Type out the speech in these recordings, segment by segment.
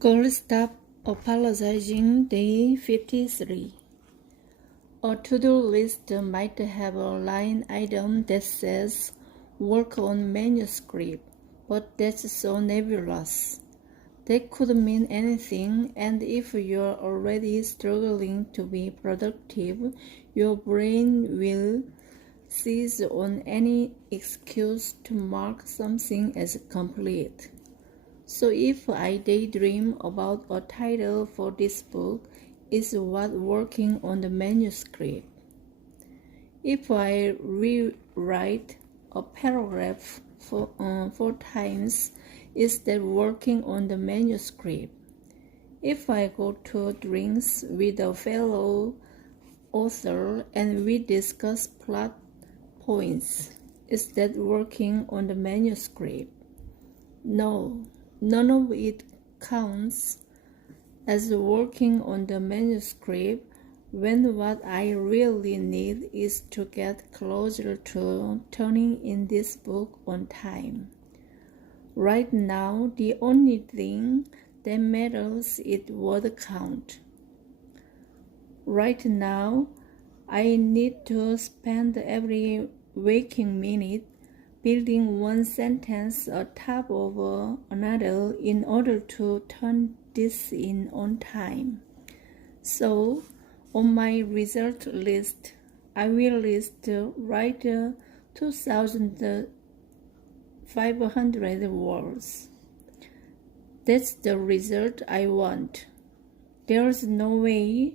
Girl, stop apologizing. Day 53. A to-do list might have a line item that says work on manuscript, but that's so nebulous. That could mean anything, and if you're already struggling to be productive, your brain will seize on any excuse to mark something as complete. So if I daydream about a title for this book, is what working on the manuscript. If I rewrite a paragraph four times, is that working on the manuscript? If I go to drinks with a fellow author and we discuss plot points, is that working on the manuscript? No. None of it counts as working on the manuscript when what I really need is to get closer to turning in this book on time. Right now, the only thing that matters is word count. Right now, I need to spend every waking minute building one sentence atop of another in order to turn this in on time. So, on my result list, I will write 2,500 words. That's the result I want. There's no way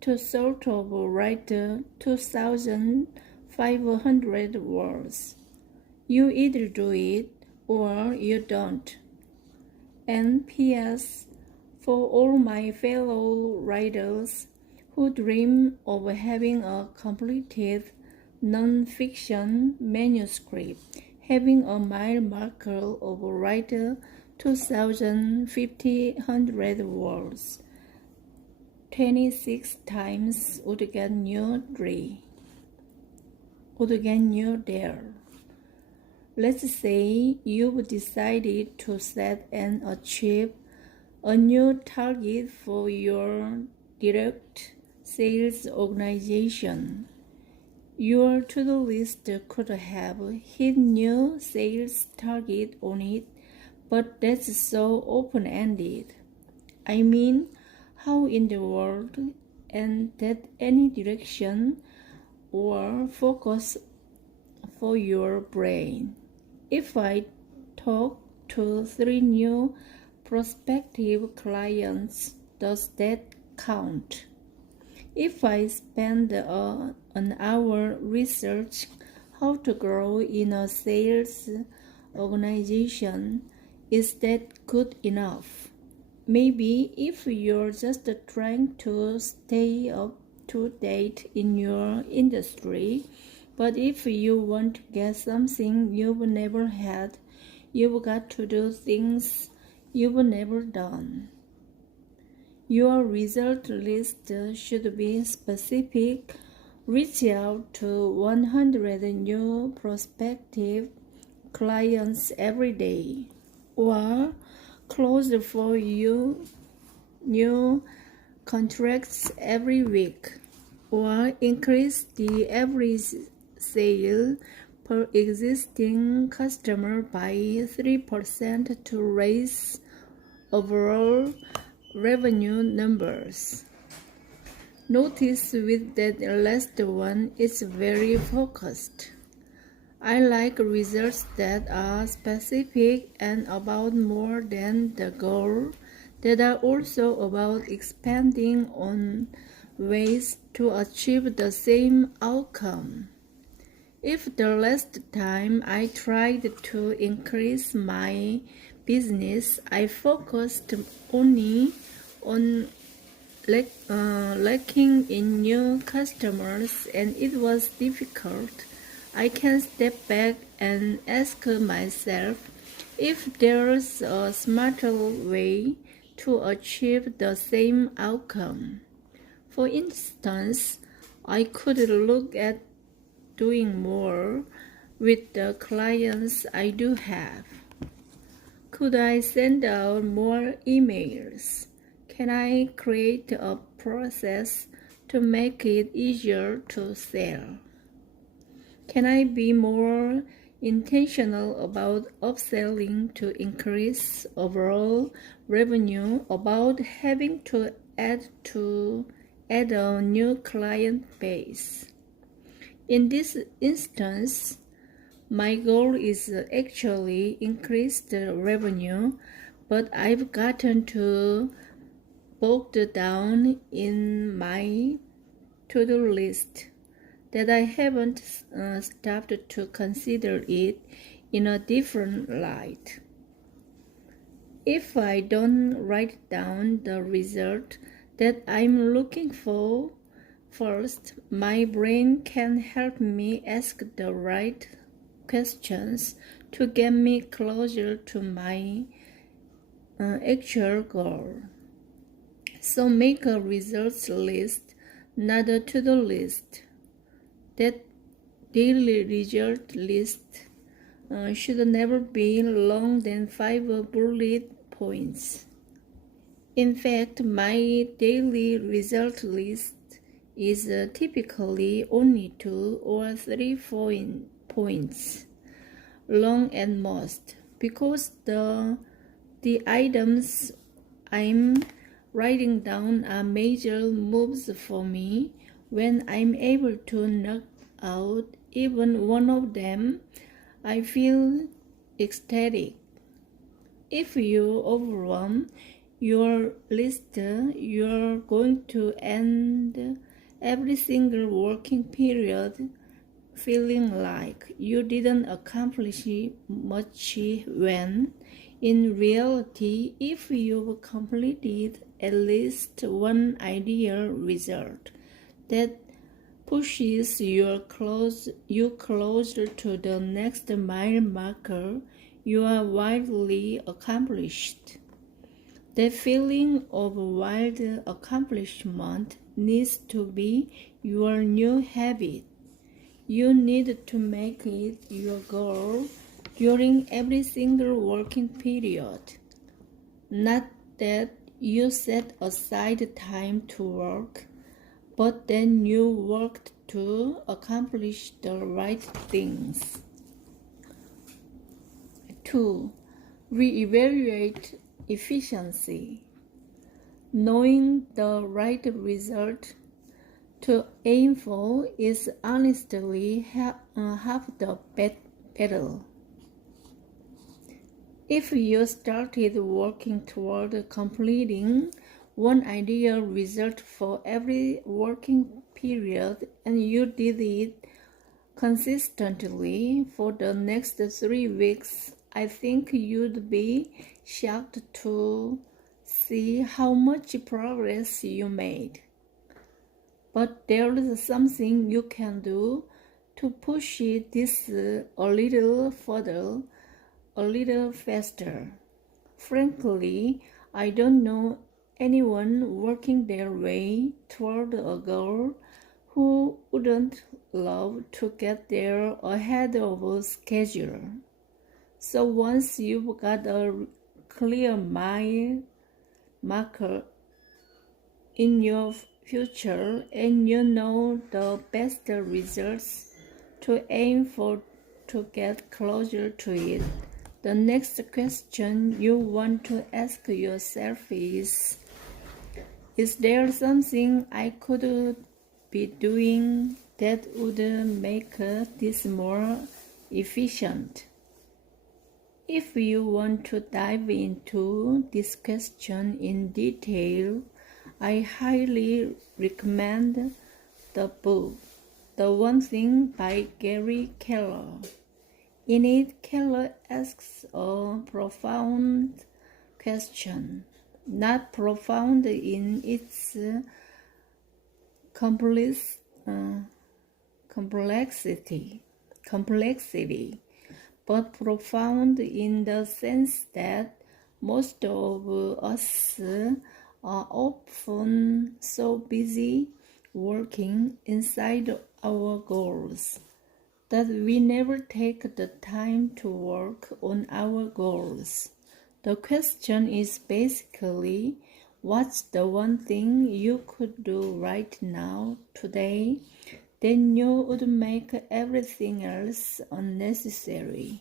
to sort of write 2,500 words. You either do it or you don't. And P.S. For all my fellow writers who dream of having a completed non-fiction manuscript, having a mile marker of write 2,500 words, 26 times would get you there. Let's say you've decided to set and achieve a new target for your direct sales organization. Your to-do list could have hit new sales target on it, but that's so open-ended. I mean, how in the world and that any direction or focus for your brain? If I talk to 3 new prospective clients, does that count? If I spend an hour research how to grow in a sales organization, is that good enough? Maybe if you're just trying to stay up to date in your industry, but if you want to get something you've never had, you've got to do things you've never done. Your result list should be specific. Reach out to 100 new prospective clients every day, or close 4 new contracts every week, or increase the average sale per existing customer by 3% to raise overall revenue numbers. Notice with that last one, it's very focused. I like results that are specific and about more than the goal, that are also about expanding on ways to achieve the same outcome. If the last time I tried to increase my business, I focused only on lacking in new customers and it was difficult, I can step back and ask myself if there's a smarter way to achieve the same outcome. For instance, I could look at doing more with the clients I do have. Could I send out more emails? Can I create a process to make it easier to sell? Can I be more intentional about upselling to increase overall revenue, about having to add a new client base? In this instance, my goal is actually increase the revenue, but I've gotten too bogged down in my to-do list that I haven't stopped to consider it in a different light. If I don't write down the result that I'm looking for first, my brain can help me ask the right questions to get me closer to my actual goal. So make a results list, not a to-do list. That daily result list should never be longer than 5 bullet points. In fact, my daily result list is typically only 2 or 3 points long at most, because the items I'm writing down are major moves for me. When I'm able to knock out even one of them, I feel ecstatic. If you overwhelm your list, you're going to end every single working period feeling like you didn't accomplish much, when in reality, if you've completed at least one ideal result that pushes you closer to the next mile marker, you are wildly accomplished. That feeling of wild accomplishment needs to be your new habit. You need to make it your goal during every single working period. Not that you set aside time to work, but then you worked to accomplish the right things. 2. Reevaluate efficiency. Knowing the right result to aim for is honestly half the battle. If you started working toward completing one ideal result for every working period and you did it consistently for the next 3 weeks, I think you'd be shocked to see how much progress you made. But there is something you can do to push this a little further, a little faster. Frankly, I don't know anyone working their way toward a goal who wouldn't love to get there ahead of schedule. So once you've got a clear mile marker in your future and you know the best results to aim for to get closer to it, the next question you want to ask yourself is there something I could be doing that would make this more efficient? If you want to dive into this question in detail, I highly recommend the book, The One Thing by Gary Keller. In it, Keller asks a profound question, not profound in its complexity, but profound in the sense that most of us are often so busy working inside our goals that we never take the time to work on our goals. The question is basically, what's the one thing you could do right now, today, then you would make everything else unnecessary.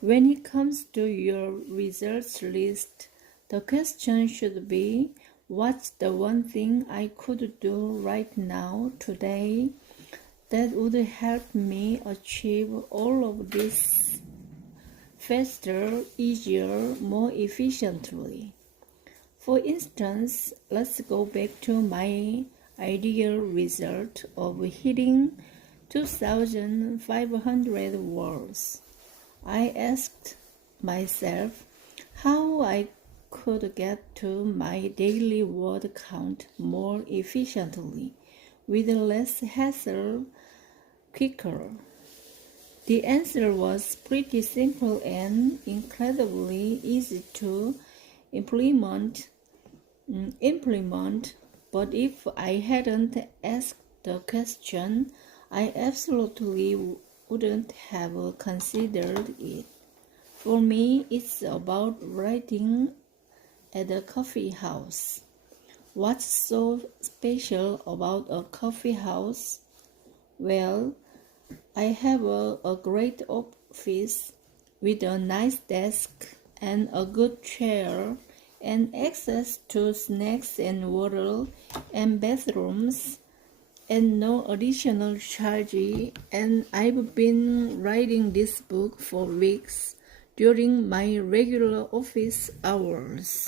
When it comes to your results list, the question should be, what's the one thing I could do right now, today, that would help me achieve all of this faster, easier, more efficiently? For instance, let's go back to my ideal result of hitting 2,500 words. I asked myself how I could get to my daily word count more efficiently, with less hassle, quicker. The answer was pretty simple and incredibly easy to implement, but if I hadn't asked the question, I absolutely wouldn't have considered it. For me, it's about writing at a coffee house. What's so special about a coffee house? Well, I have a great office with a nice desk and a good chair and access to snacks and water and bathrooms and no additional charge, and I've been writing this book for weeks during my regular office hours.